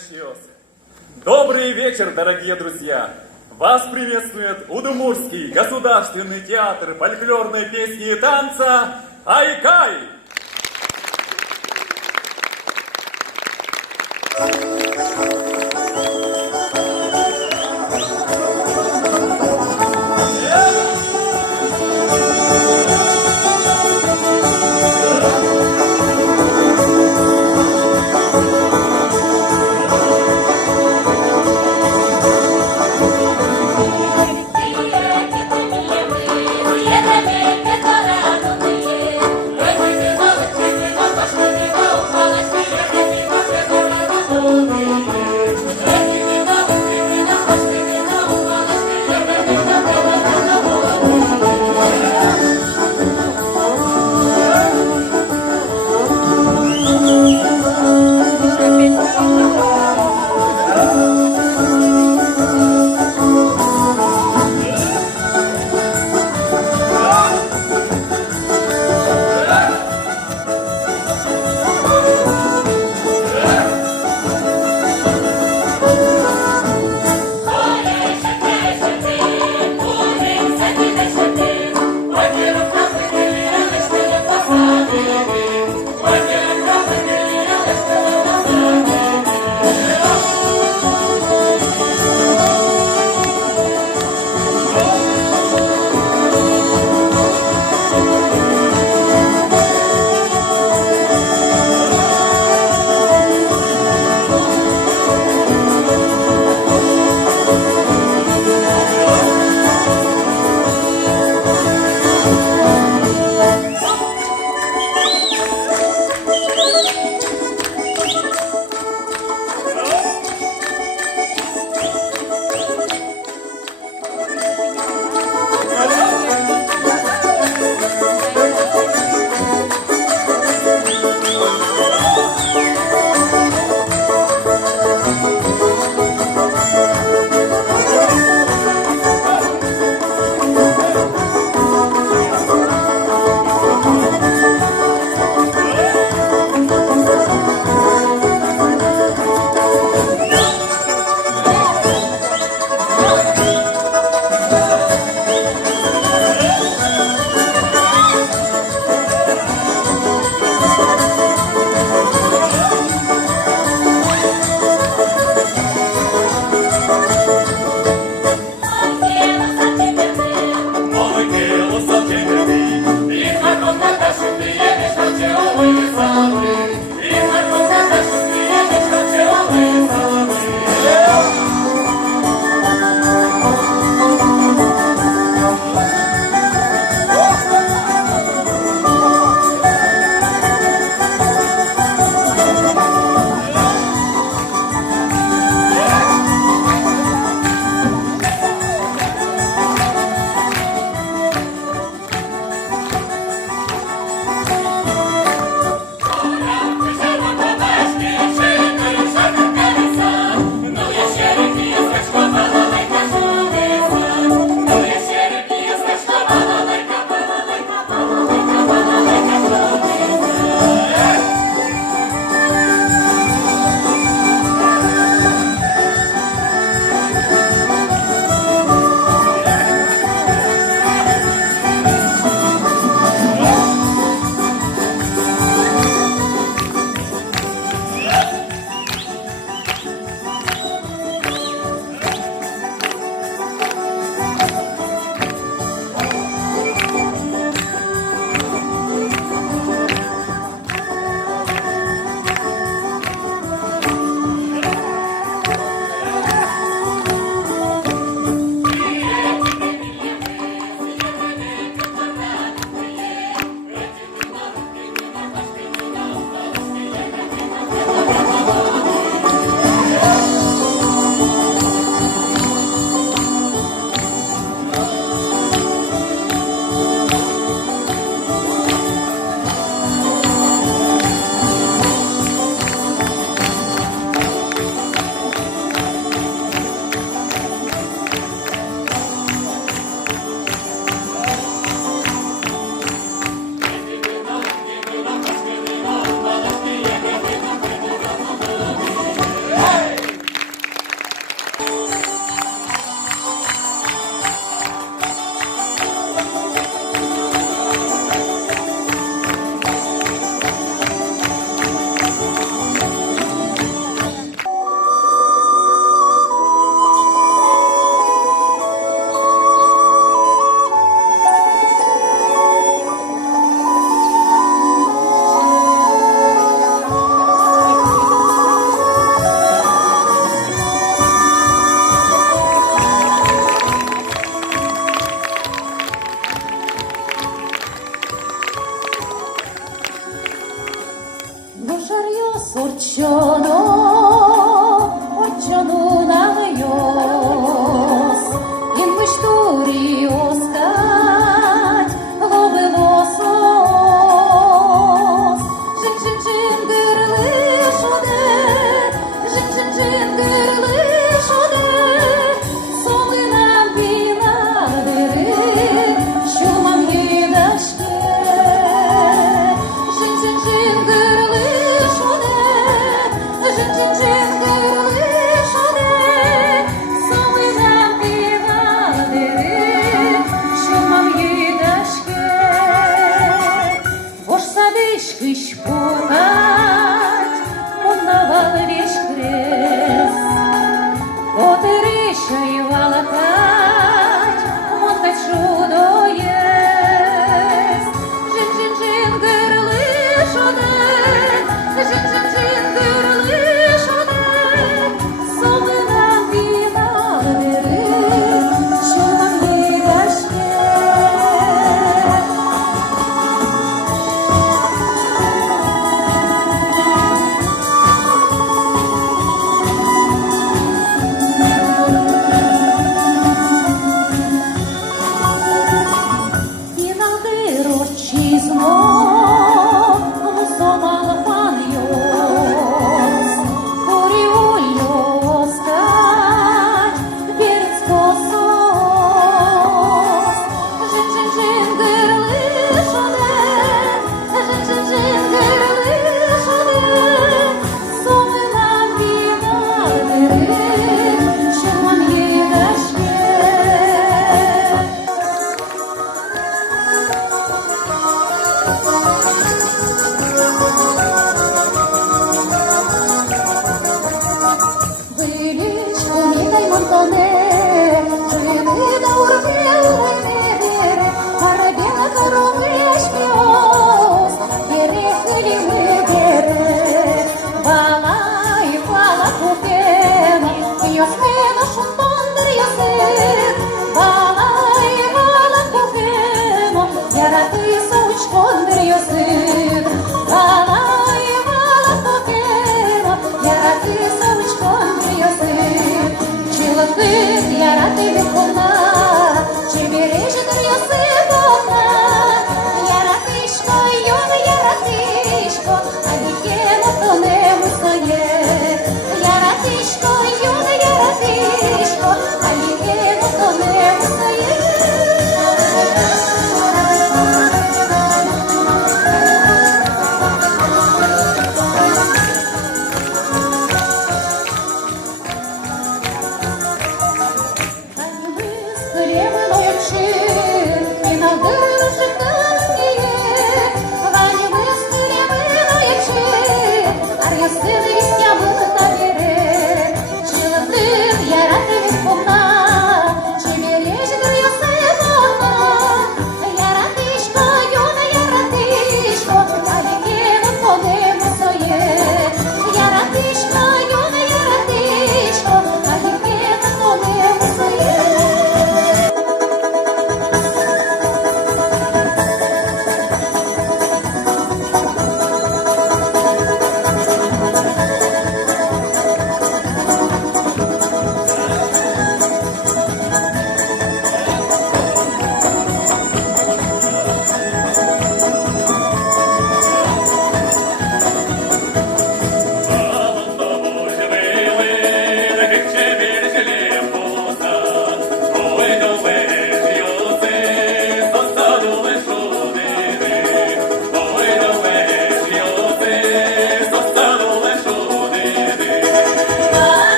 начнется. Добрый вечер, дорогие друзья! Вас приветствует Удмуртский государственный театр фольклорной песни и танца «Айкай».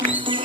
Ой,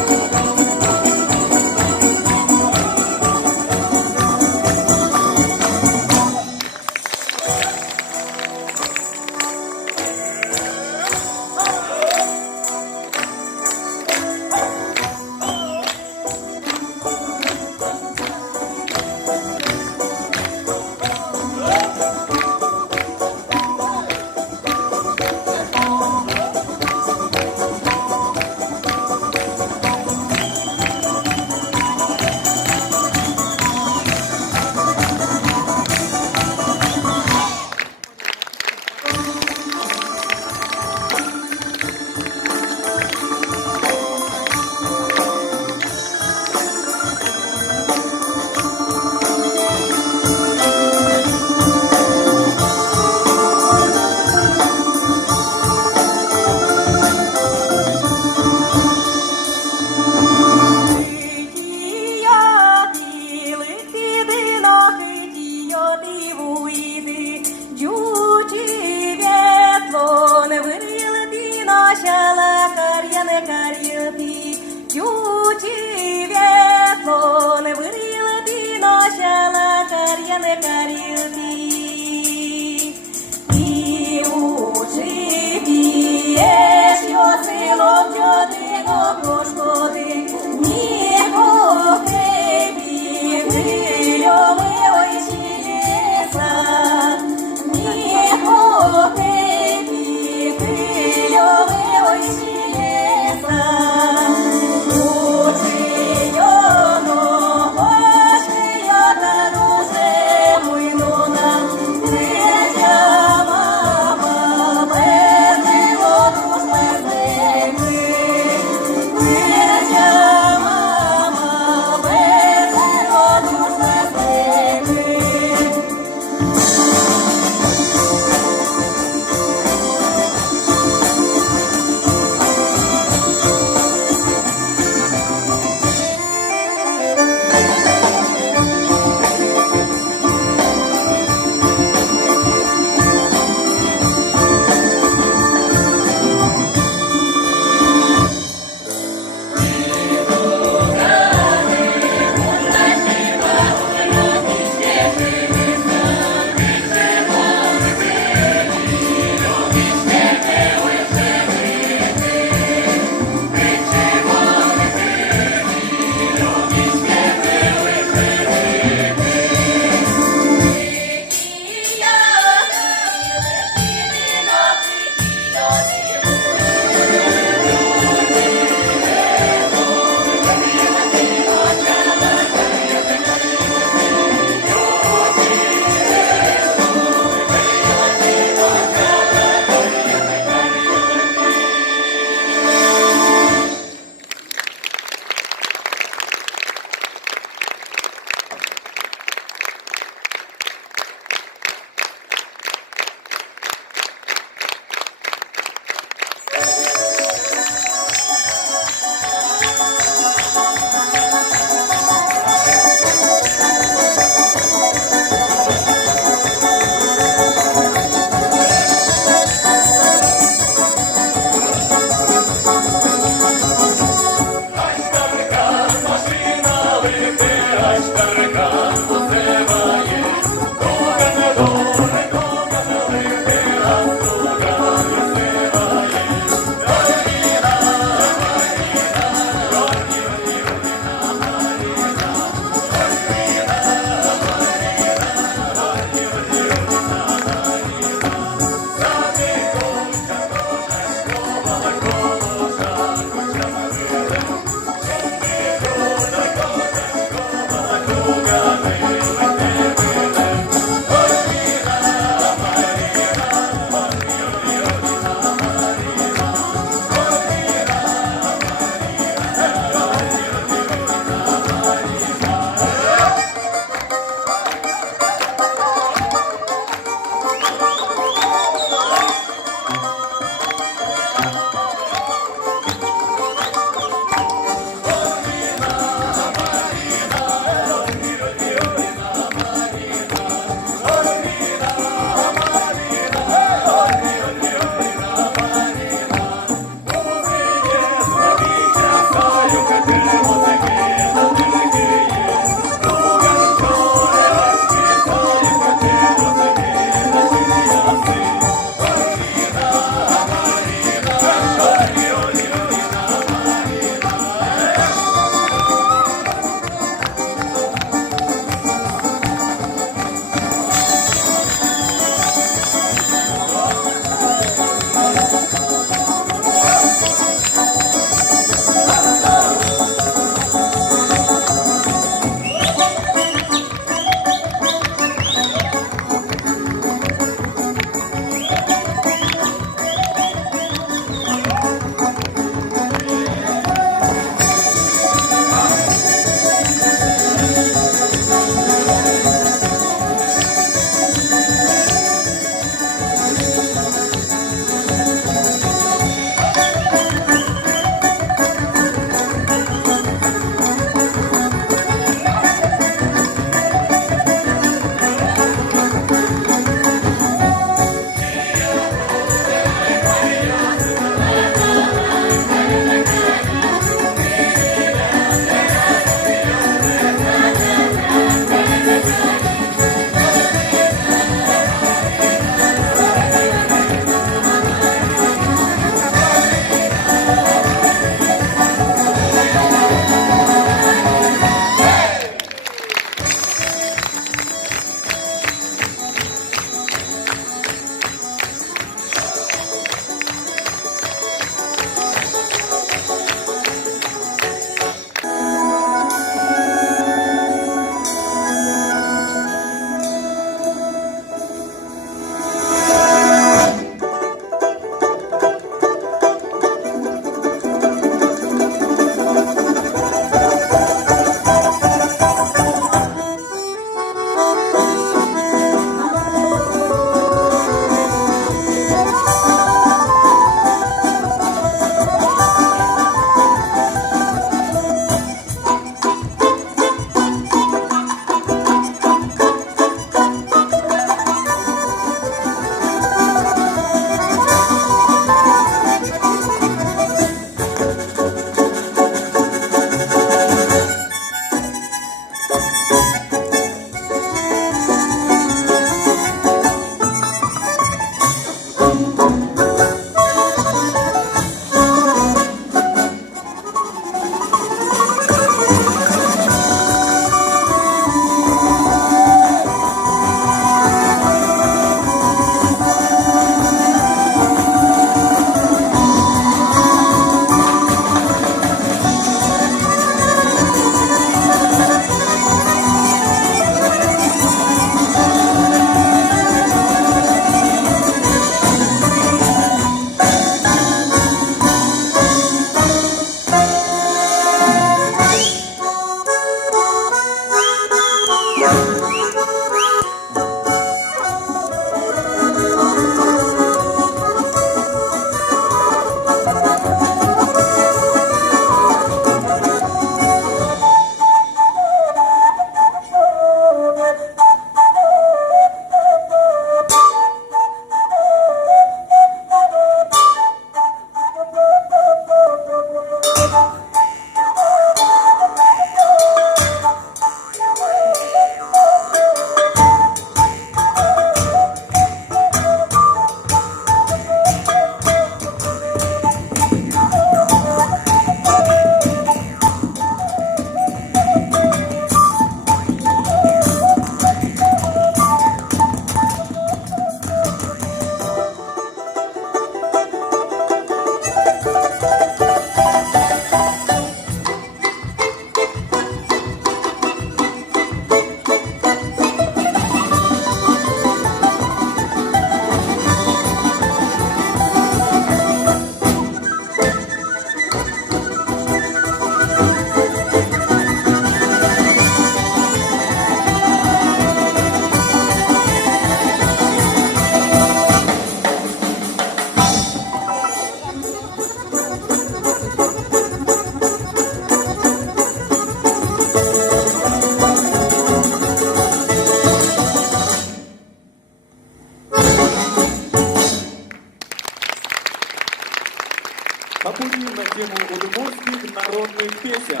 Популярен на тему удмуртских народных песен.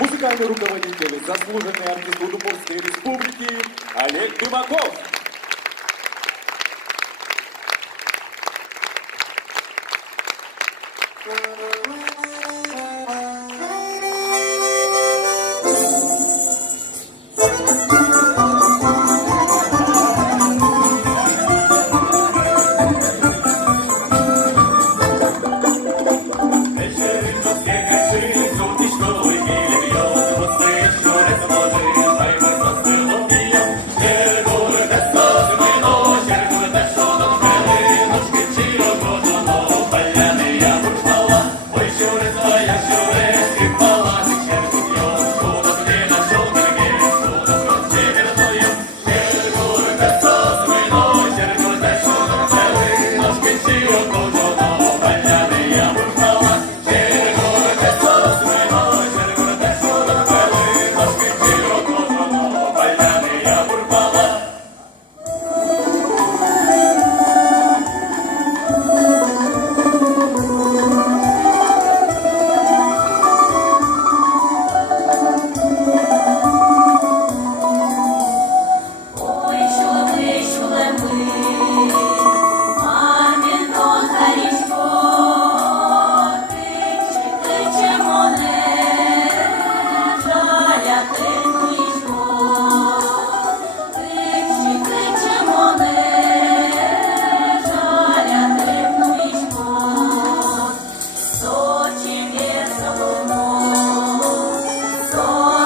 Музыкальный руководитель, заслуженный артист Удмуртской республики Олег Дымаков.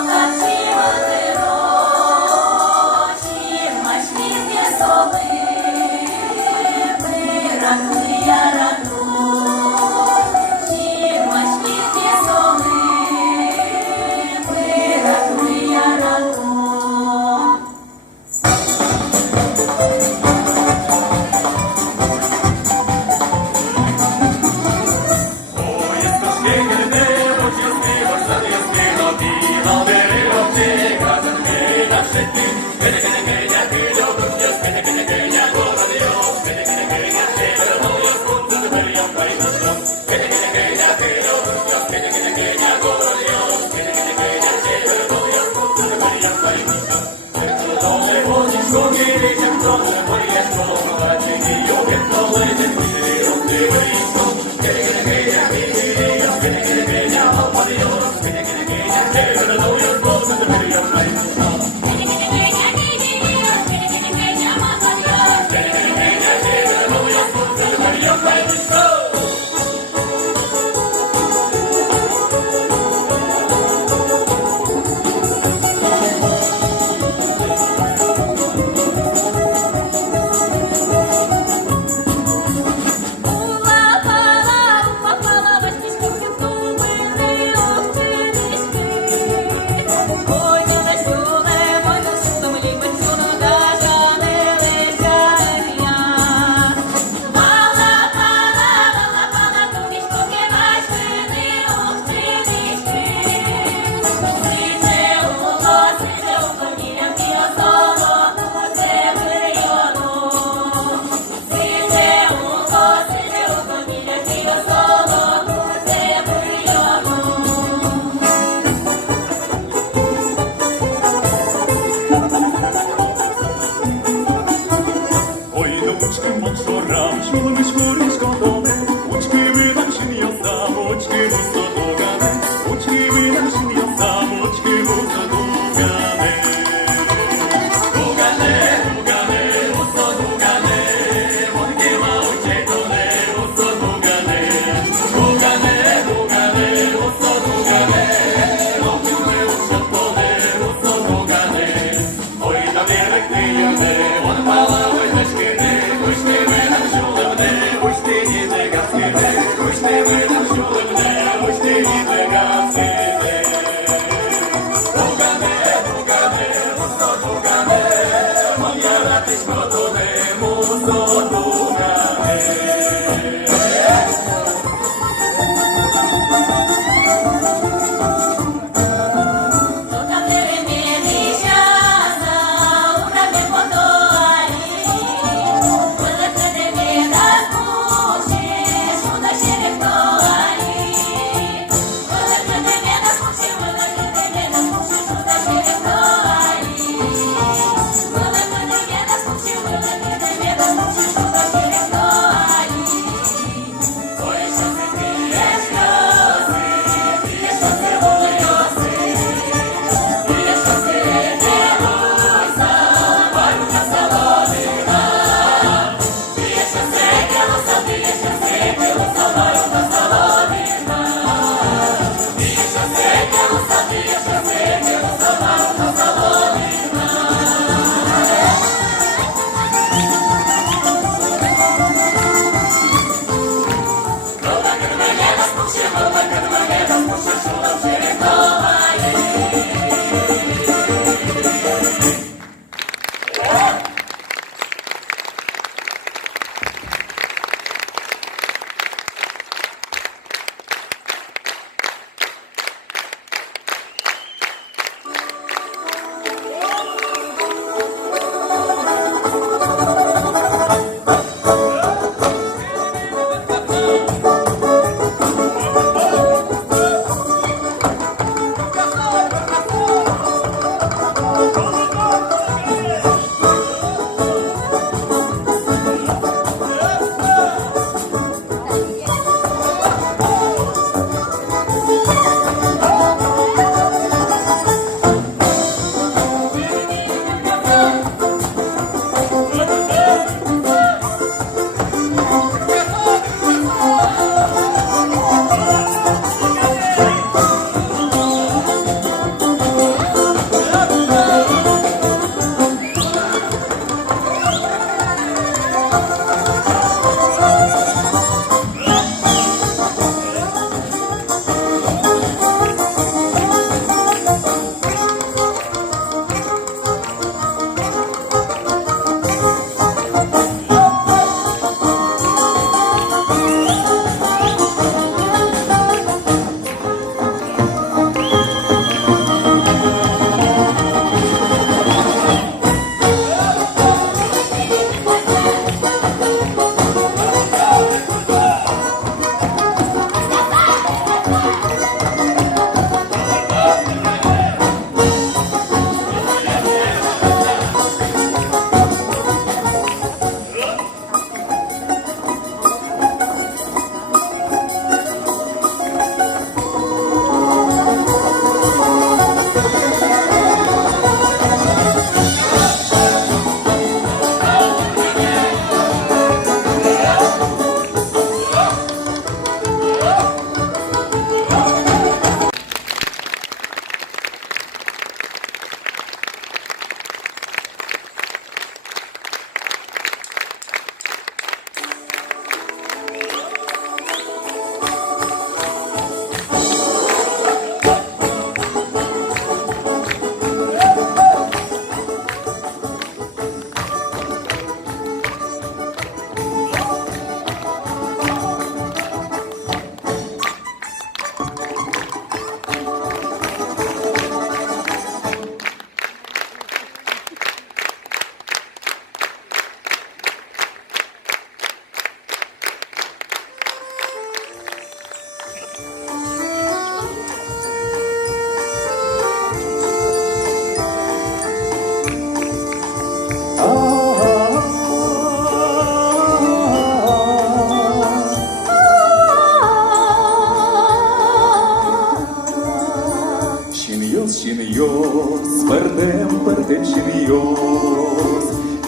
Toca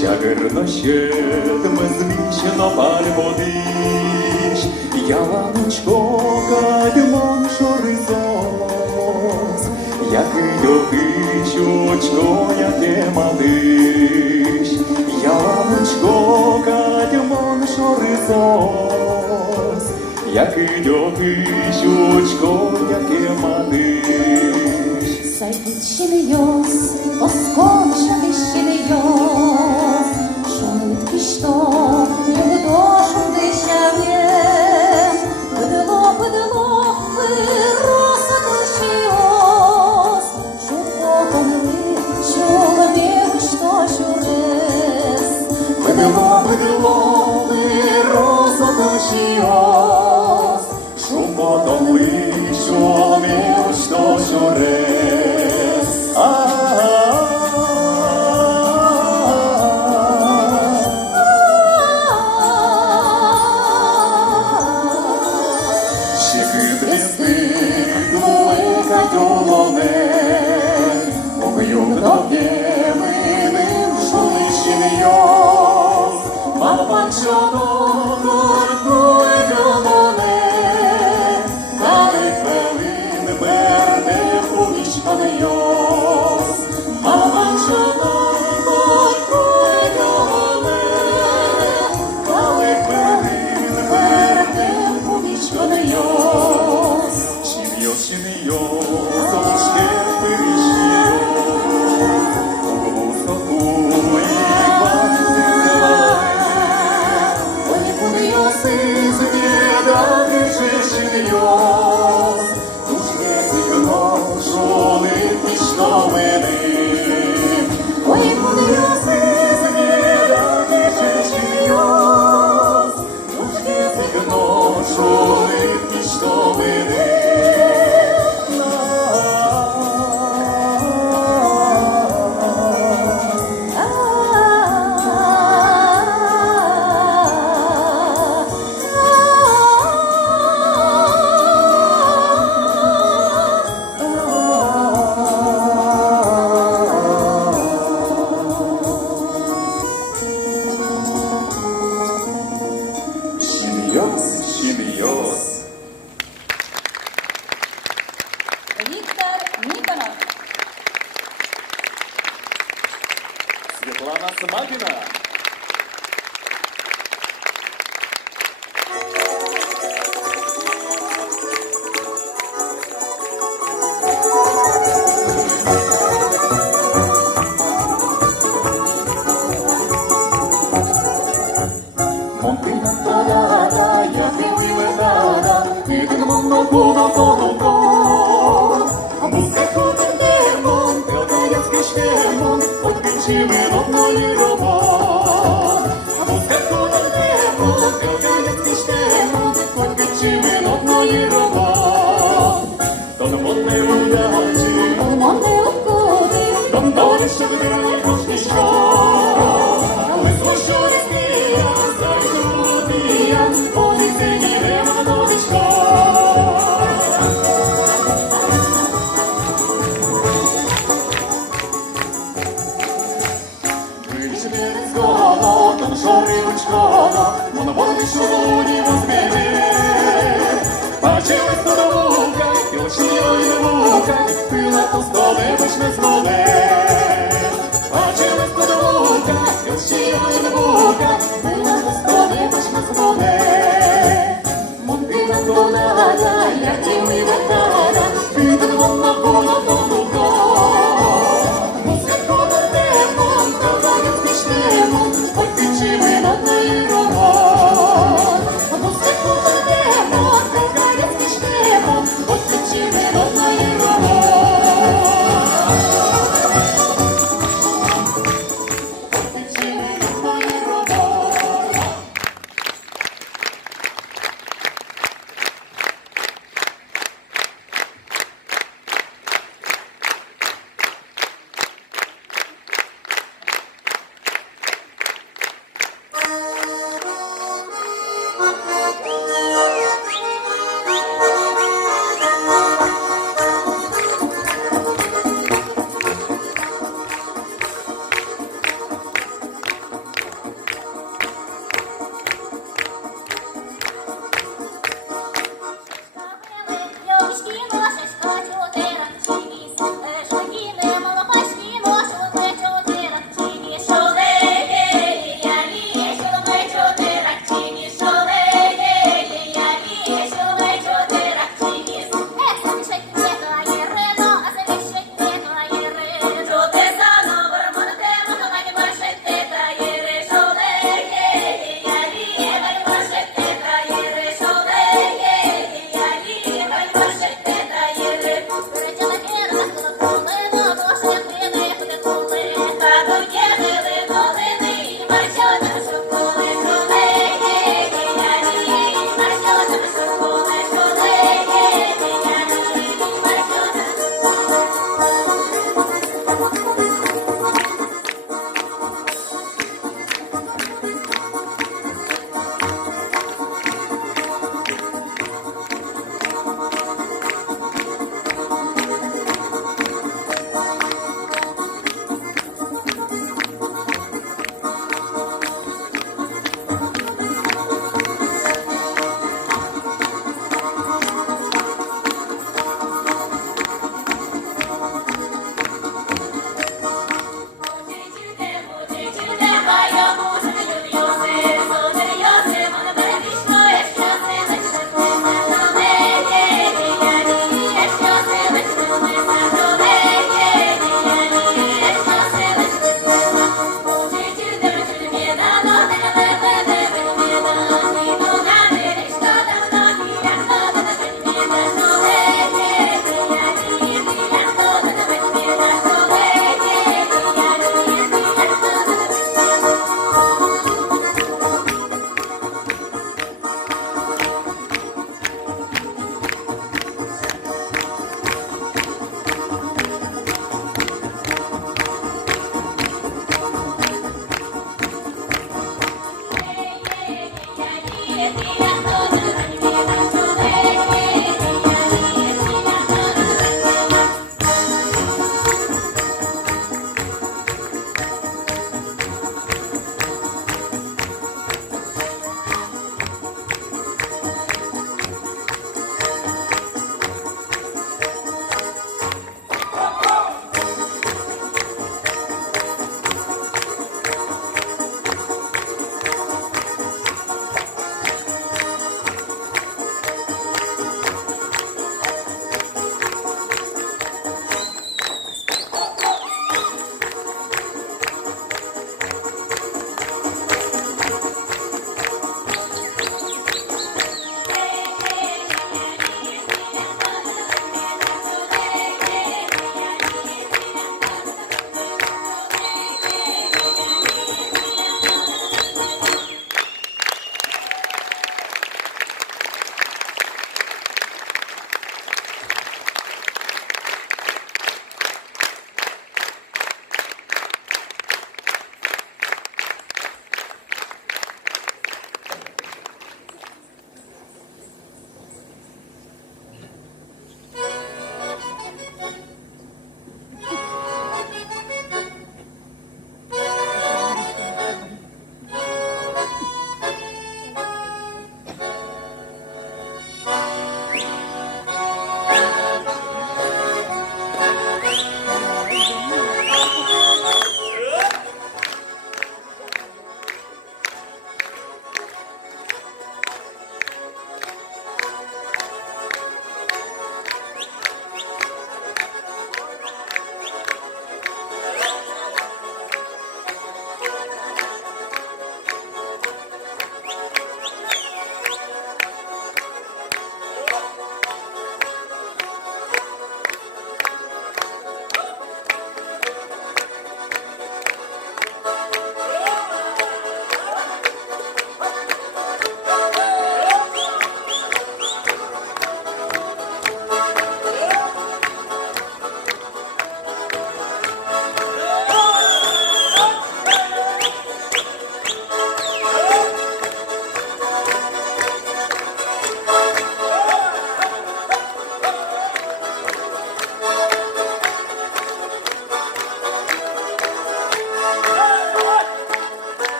чагирно щедме звічно пальмодиш, яланочко кадьмон шоризос, який дохичочко, яке малиш, яланочко кадьмон шоризос, який дохичочко, яке малиш. Sajtiçiniyoruz, oskonşalışınıyoruz. Şonutki što, jego došom dešavjem. Bdlo, vyrosa dušios. Šupotonili, šulavim, što šures. Bdlo, vyrosa dušios. Šupotonili, šulavim, što šures. Віктор Ніконов. Світлана Смагіна. Монтина толада, я прививедада, іден воно було коло. Музику демон, п'ятаєцький штемон, відчими одної робот. Музику демон, п'ятаєцький штемон, відчими одної робот. Тон модний удачі, Модний обкуди. тон долі, що видає кожний що. Лисо, що різніє, зайчу володіє, поліцейні Ремановичко. Воно буде, що володі возьміли. Бачились до наука, і очі ой наука, пила то столи, хоч не змоли. Бачились до наука, і очі ой наука, пила то столи, хоч не змоли. Монтина толада, як і уйватара, піде вона була понука. Музику на демон, кавалецький штемон, ой підчими над нею роман. Музику на демон, кавалецький штемон, ой підчими над нею роман.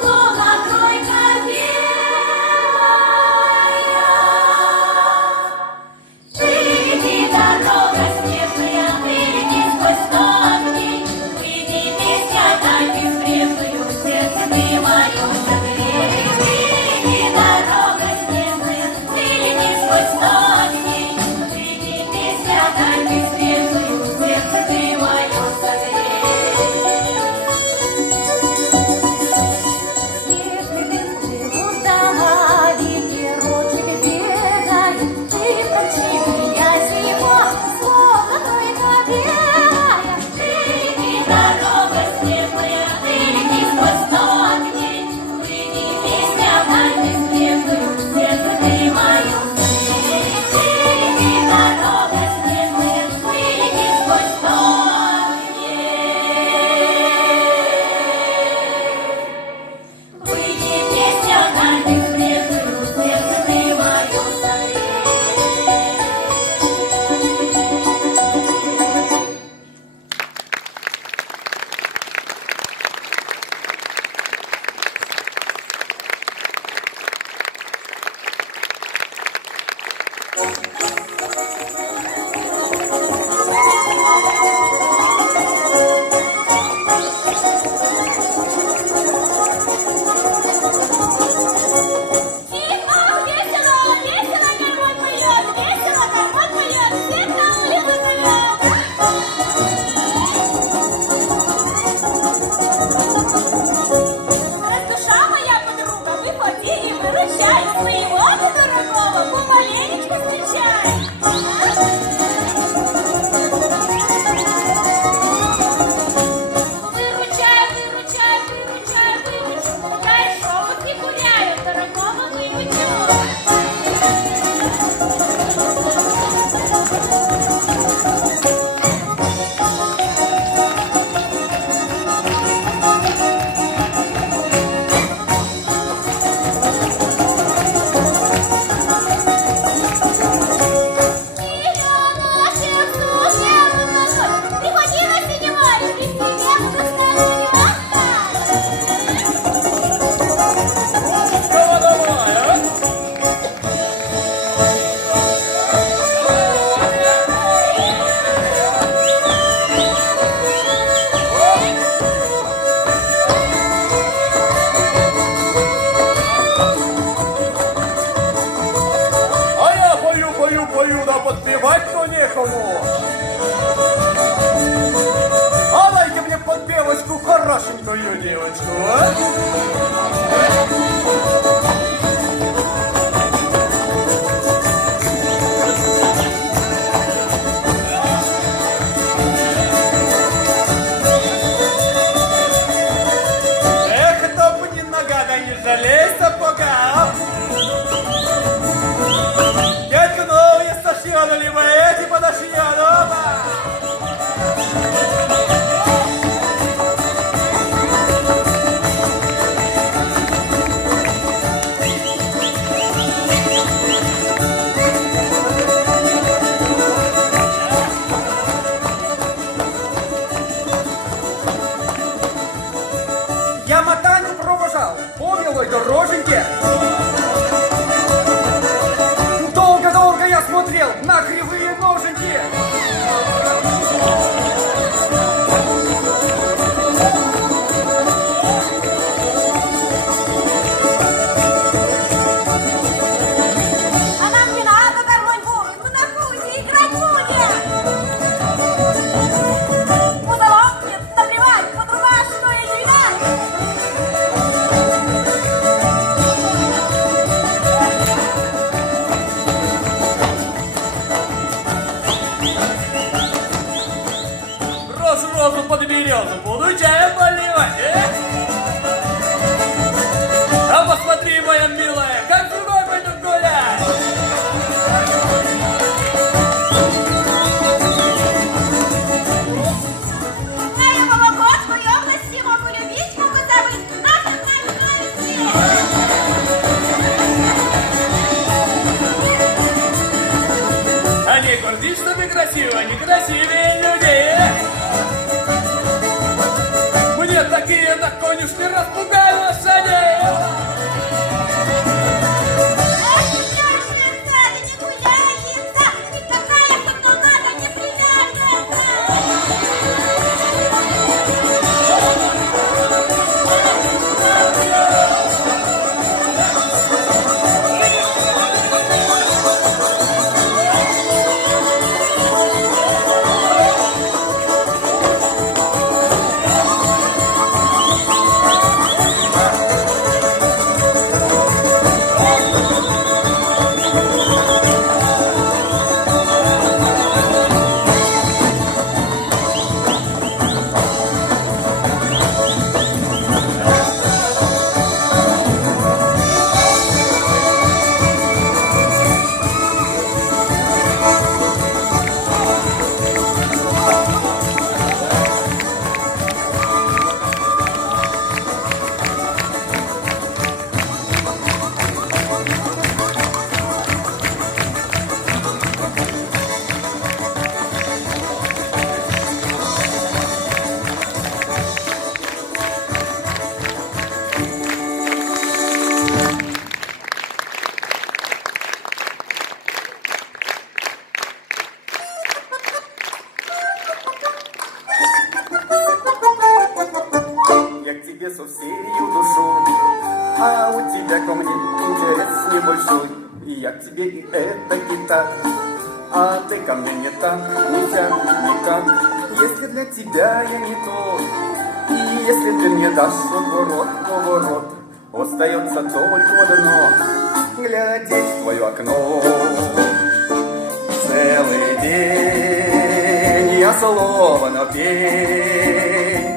Словно минуточку. Эх, топни нога, да не жалей сапога. Дядька новый стащил, либо эти подошли, дома. Я мотанию провожал по белой дороженьке. Долго-долго я смотрел на кривые ноженьки. А нам не надо гармонь будет, мы на футе играть будем. Музолок нет, наплевать, под рубашку и не видать. Розу под березу буду чаем поливать. А посмотри, моя милая, как с другой пойду гулять. Я любого год в области могу любить, могу забыть. Наша совесть. А не гордись, что ты красива, не красивее людей. Мне такие на конюшне распугай лошадей. Эх, девушка, ты не гуляется. Никакая, кто надо, не привяжется. Я к тебе со всею душой, а у тебя ко мне интерес небольшой. И я к тебе и это и так, а ты ко мне не так, нельзя никак. Если для тебя я не тот, и если ты мне дашь поворот, остается только одно, глядеть в твое окно. Целый день я словно пень,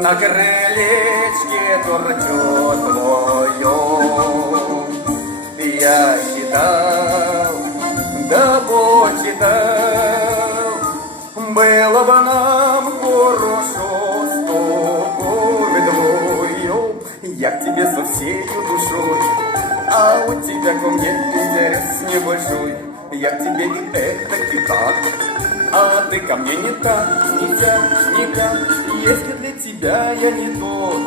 на крылечке торчет твое. Я считал, да почитал, было бы нам хорошо с тобой вдвоем. Я к тебе со всей душой, а у тебя ко мне интерес небольшой. Я к тебе и это и так, а ты ко мне не так, нельзя никак. Если для тебя я не тот,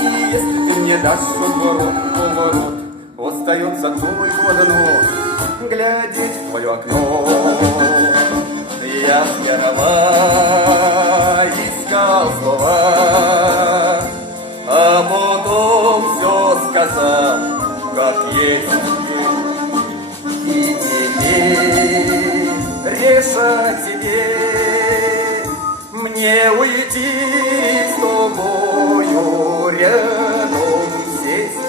и если ты мне дашь поворот, остается только одно, глядеть в твое окно. Я сперва искал слова, а потом все сказал, как есть. И теперь решать тебе, мне уйти с тобою рядом сесть.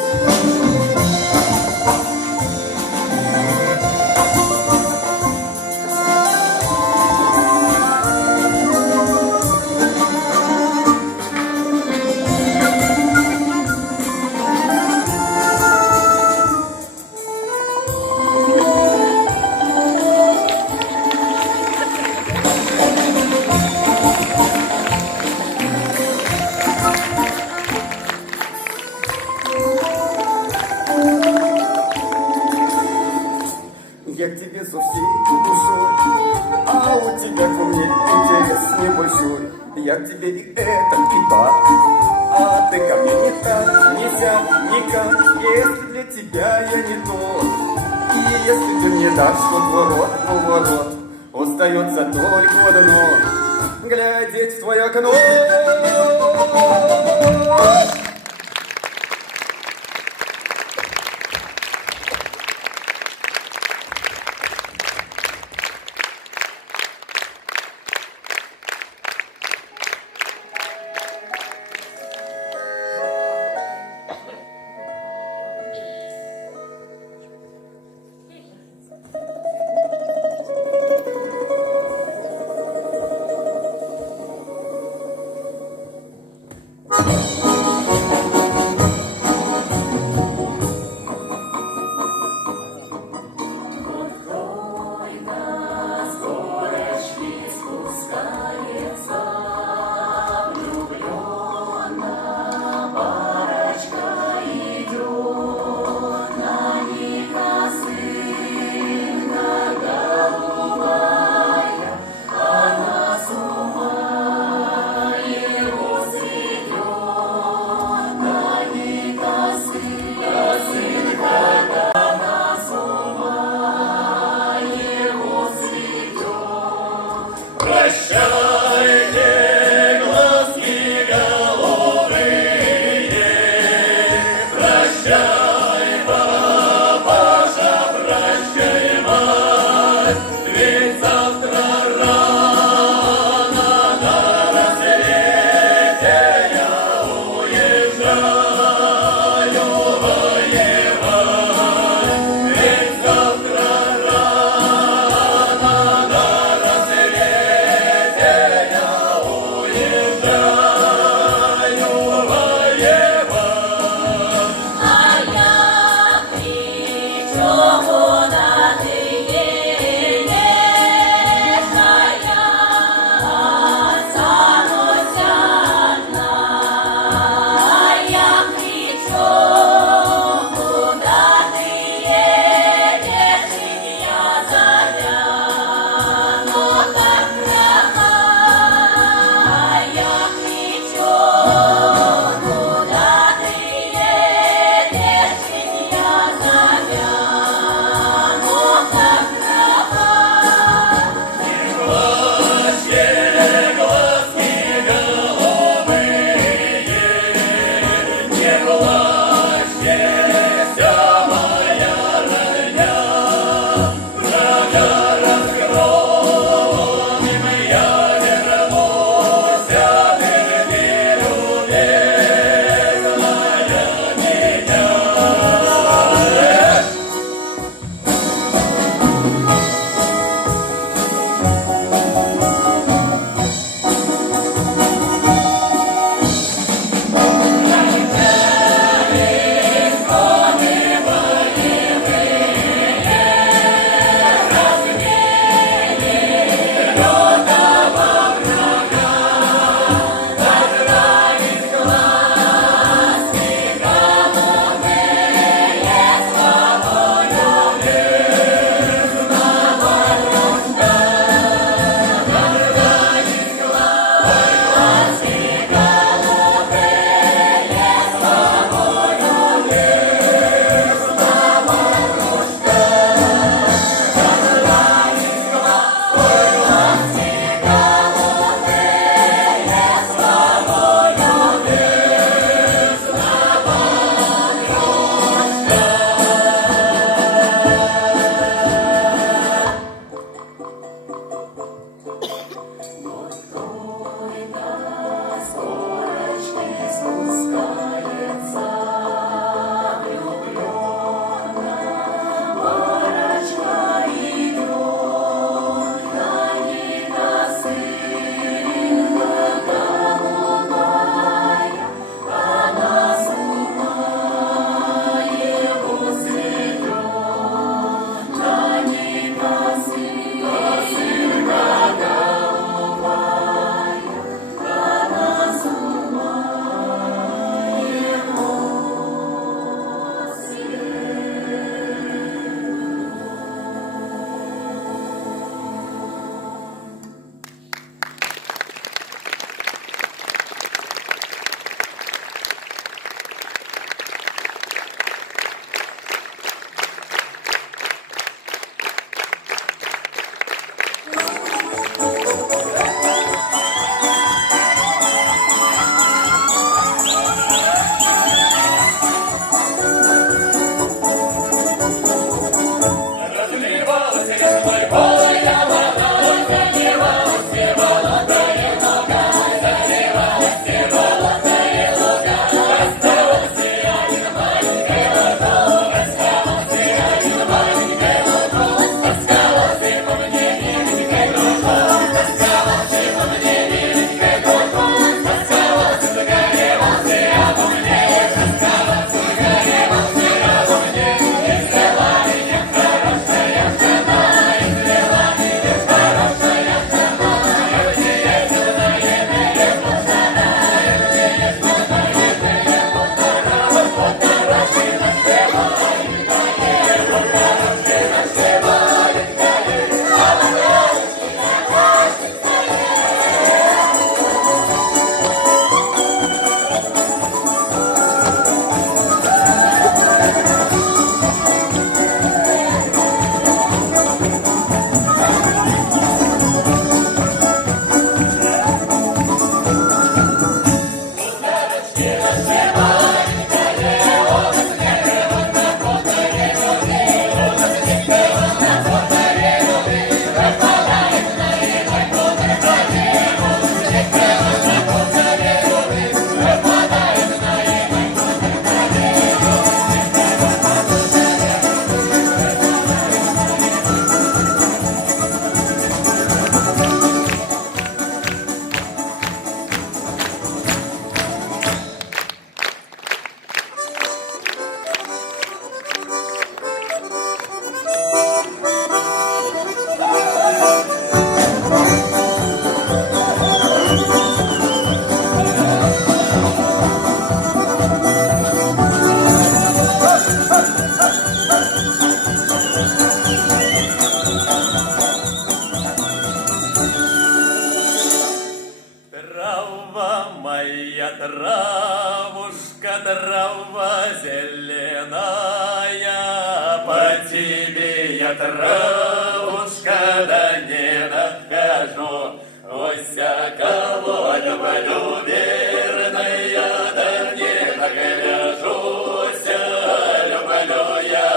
Я к тебе со всей душой, а у тебя ко мне интерес небольшой. Я к тебе и это, и так, а ты ко мне не так, не сяк, никак. Если для тебя я не тот, и если ты мне дашь отворот, поворот, остается только одно — глядеть в твое окно. зеленая, по тебе я травушка, да не нахожу. Ой, всякого люблю, верная, да не нагляжусь. Люблю я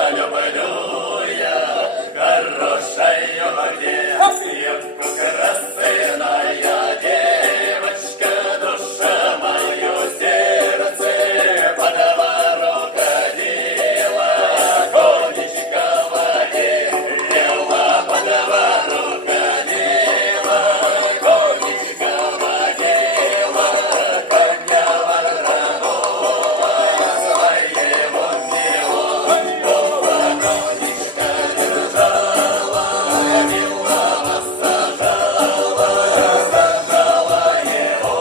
хорошую девку, красивая девочка, душа мою сердце по двору ходила, конечка водила, по двору ходила, конечка водила, коня вороного своего милого, конечка держала, милого сажала, сажала его,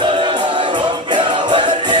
дорога валила,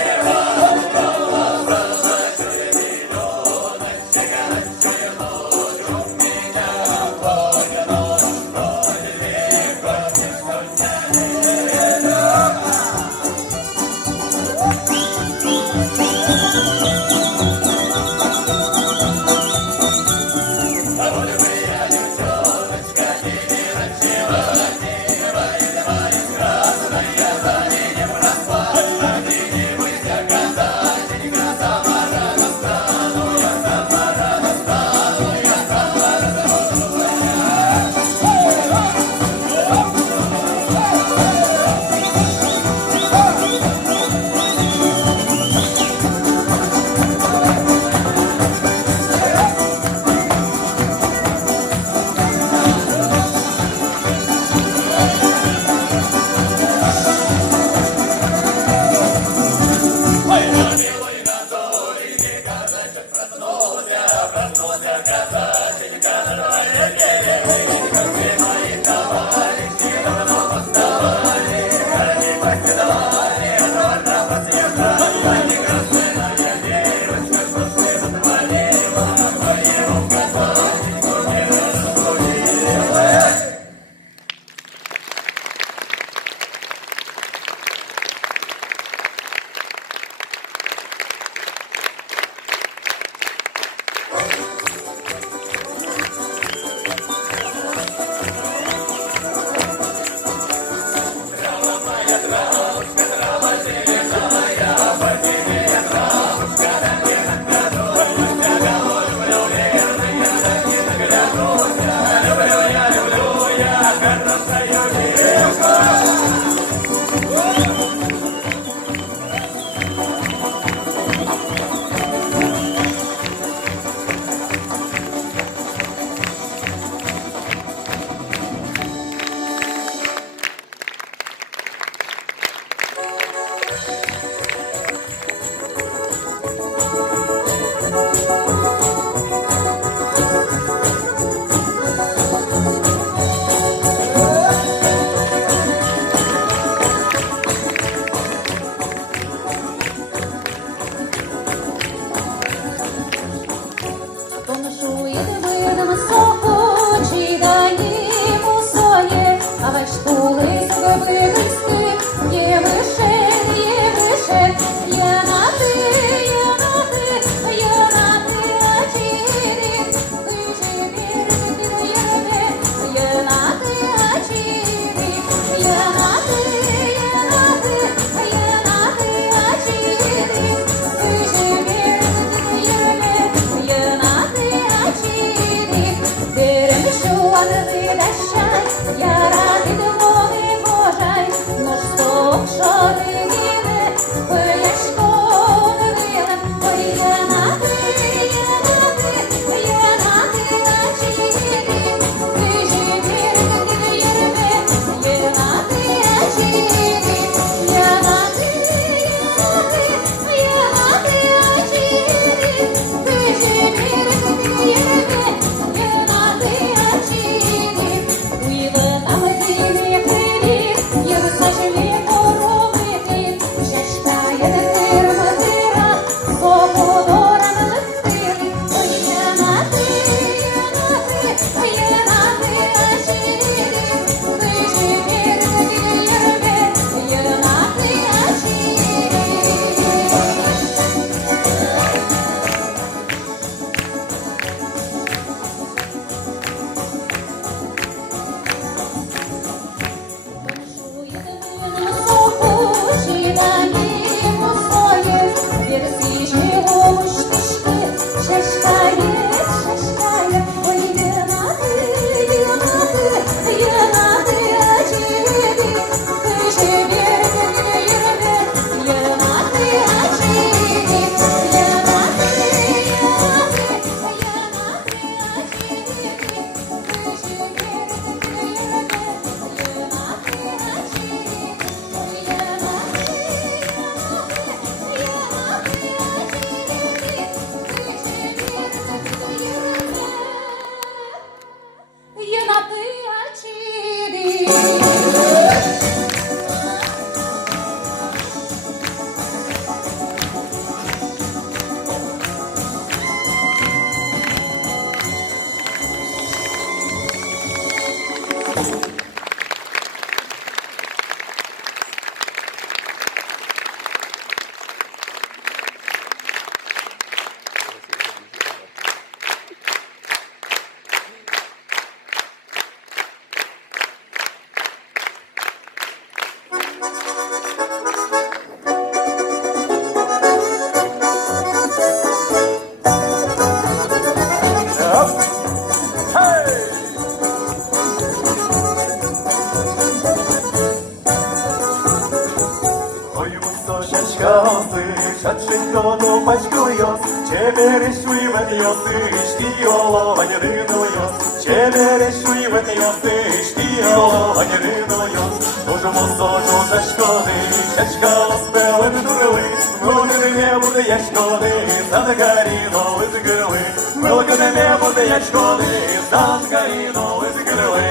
Çevere şuyvet yosış diyolo vanirinoyo. Çevere şuyvet yosış diyolo vanirinoyo. Дуже мусо, дуже шкоди, шачка спели дурили. Милоки не буде я шкоди, Сан-Гаріно визикали. Милоки не буде я шкоди, Сан-Гаріно визикали.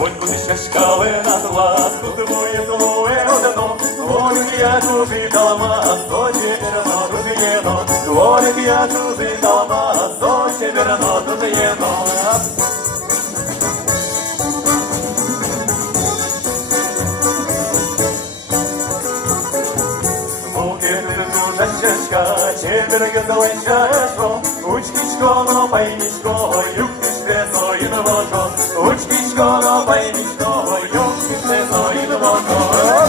Ой, куди ще шкалина зла, тут моє злове одно. Творик я чужий каламаз, очі вірно, дуже єно. Творик я чужий каламаз, очі вірно, дуже єно. Муки дуже щечка, чебірки залишаєшо. Учкічко, но паймічко, юбки шпесо і на вожо. Учкічко, но паймічко, юбки шпесо і на вожо.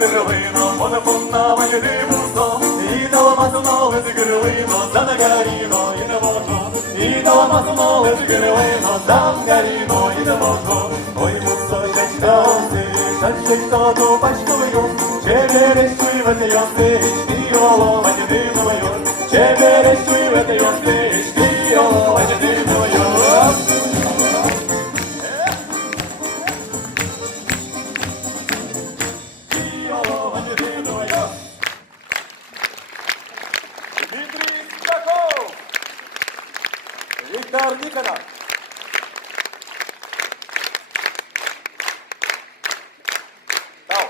Дерлино, вона повна мені дивусно, і дала масу нове зігрилино, за нагаріно і не можу, і дала масу нове зігрилино, за нагаріно і не можу. Ой, мусочечка, оси, шачечка, ту пачкою, чеберещуй вете йоси, шті голова не дивною, чеберещуй вете йоси, шті голова не дивною. Віктор Ніконов. Став.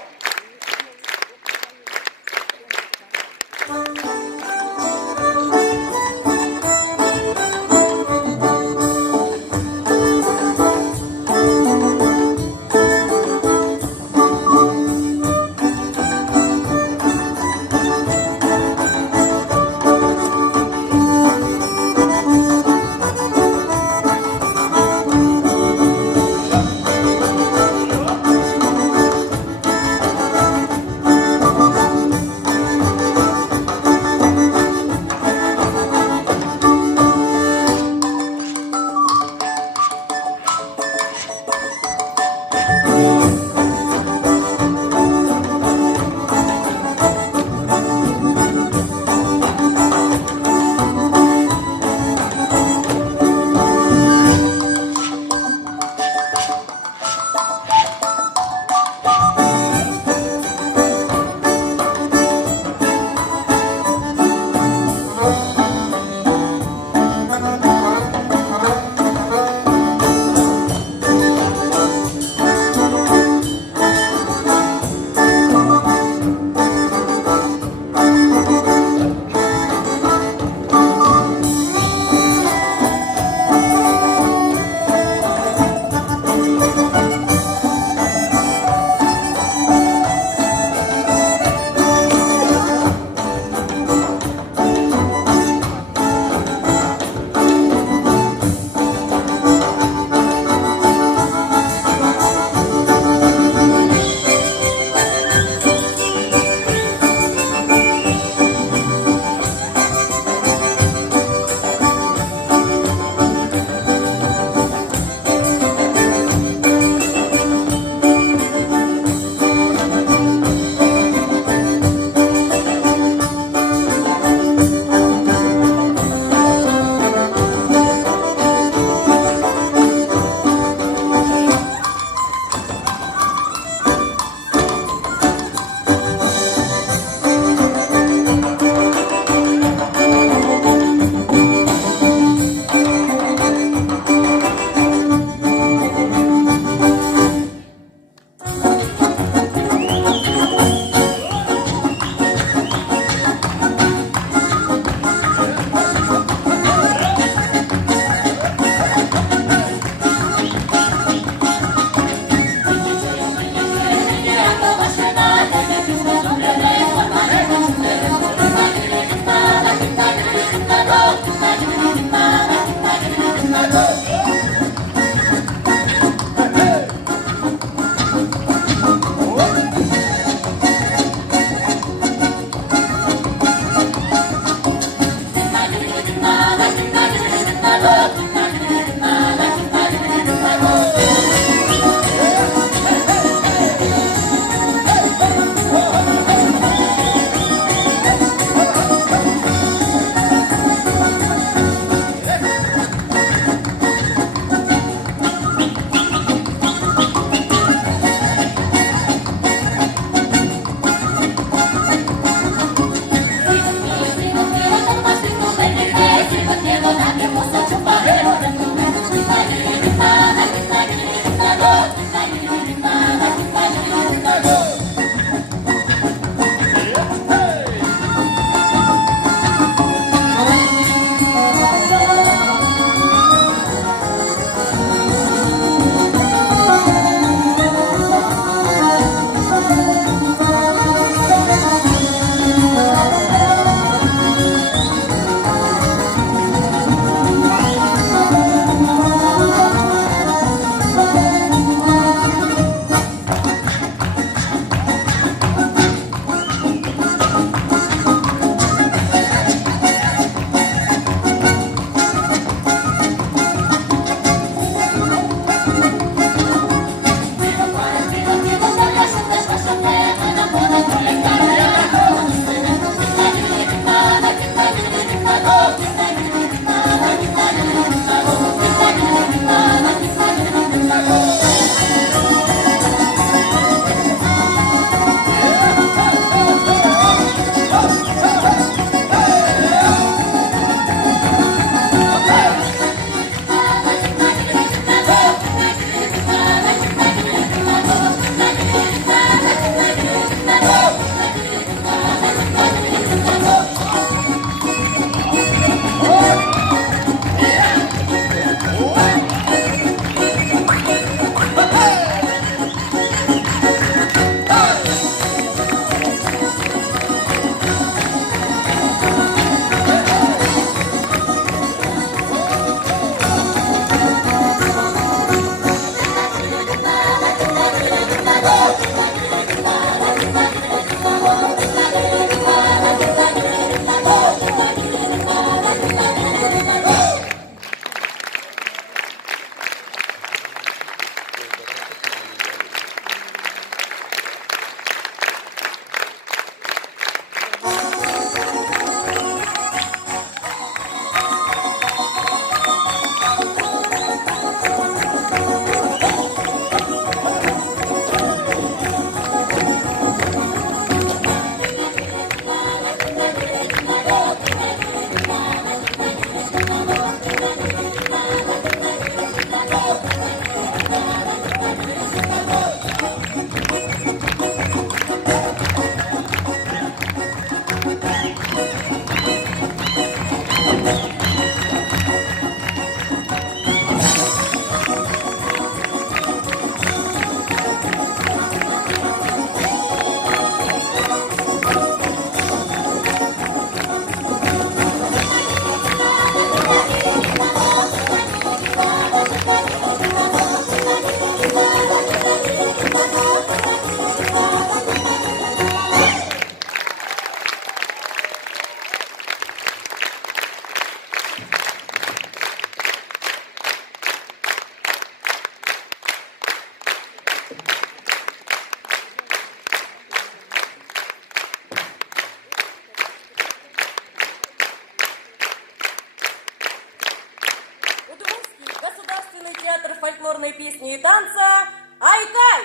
песни и танца «Айкай».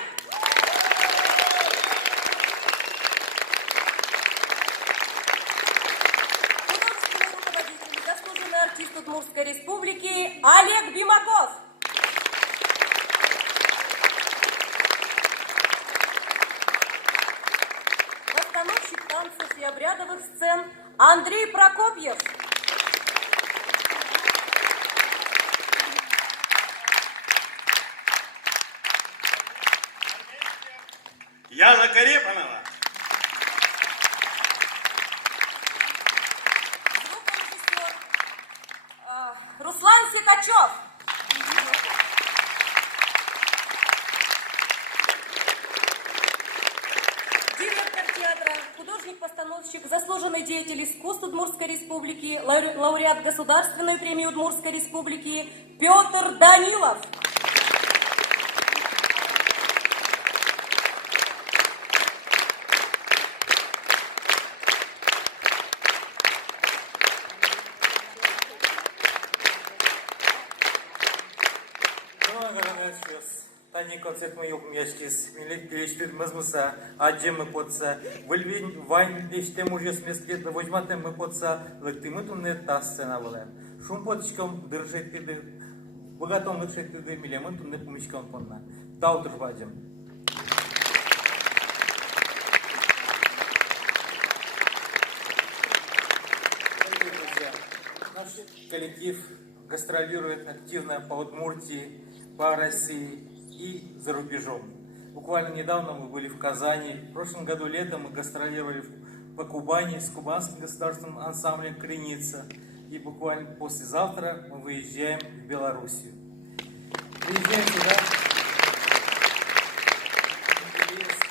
Художественный руководитель, заслуженный артист Удмуртской республики Олег Бимаков. Постановщик танцев и обрядовых сцен Андрей Прокопьев. Яна Карепанова. Звукорежиссер Руслан Секачев. Директор театра, художник-постановщик, заслуженный деятель искусств Удмуртской республики, лауреат Государственной премии Удмуртской республики Петр Данилов. Tani koncept mı yok mu yaşkes, millet birleştirmez mısa, acı mı potsa, vılvin vayn işte mujus mesket, vojmatı mı potsa, lıktımı tunne tas scena vılen. Şum potişkom dırşet dedi, bogatom lıkşet dedi, milemın tunne pumişkom ponna. Tautur bacım. Наш коллектив гастролирует активно по Удмуртии, по России и за рубежом. Буквально недавно мы были в Казани. В прошлом году летом мы гастролировали по Кубани с кубанским государственным ансамблем «Креница». И буквально послезавтра мы выезжаем в Белоруссию. Приезжаем сюда,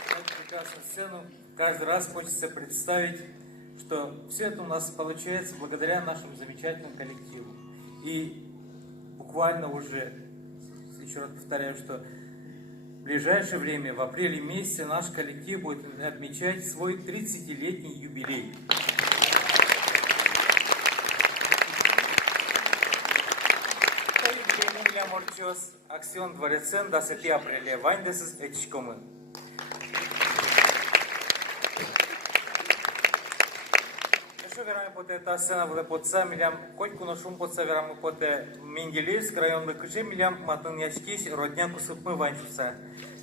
на эту прекрасную сцену. Каждый раз хочется представить, что все это у нас получается благодаря нашему замечательному коллективу. И буквально уже, еще раз повторяю, что в ближайшее время, в апреле месяце, наш коллектив будет отмечать свой 30-летний юбилей. Аксион дворецен да сети апреле вайндесыз этичкомы. Еще верами поте та сцена буде подса милям котку на шум подса верами поте Менделеевск районный кыжи милям матын яшкись родня кусыпмы ванчуса.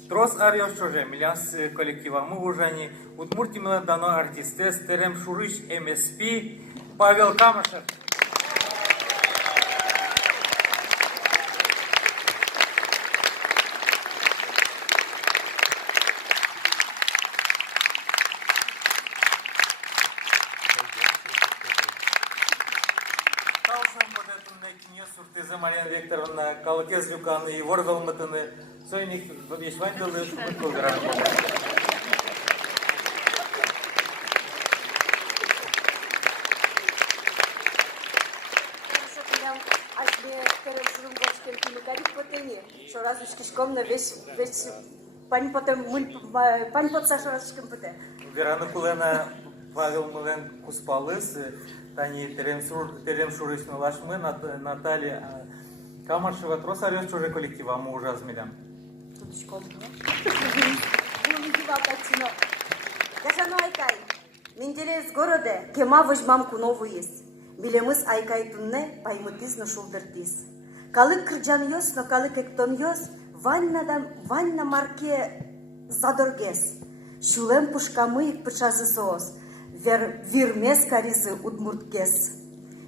Трос арьё шоже милям с коллектива мы ужани Удмурти милан дано артистес терем шурыш МСП Павел Камышев. Мария Викторовна, Калакез Люканы, Егор Велматыны, Сойник, Вадишвандалы, Мыкулгара. Що разочкишком на весь пань потса що разочком поте. Верана Кулена, Павел Мулен Куспалыс, Тани Терем Шурышна Лашмы, Наталья Камашева, трос орёс чужой коллектива, мы уже азмелям. Туточком. Булыгива катино. Кашано Айкай. Менделеевск городе, кема вожмам кунову есть. Билемыс Айкай тунне, паймытыз на шулдыртыз. Калык кырджан йос, но калык эктон йос, ванна марке задоргес. Шулем пушкамы пышазы соос. Вирмес каризы удмурткес.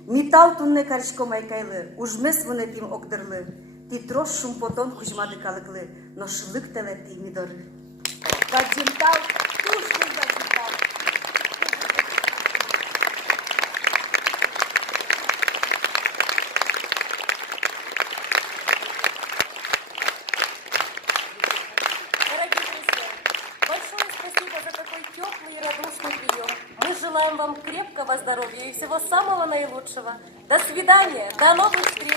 Митал тунне карышком Айкайлы, ужмес вынетим окдырлы. Ти трош шумпотон кужмады калыклы, но шылык телети мидоры. Гаджимтал, тушкин гаджимтал. Дорогие друзья, большое спасибо за такой теплый и радушный прием. Мы желаем вам крепкого здоровья и всего самого наилучшего. До свидания, до новых встреч.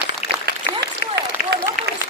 До новых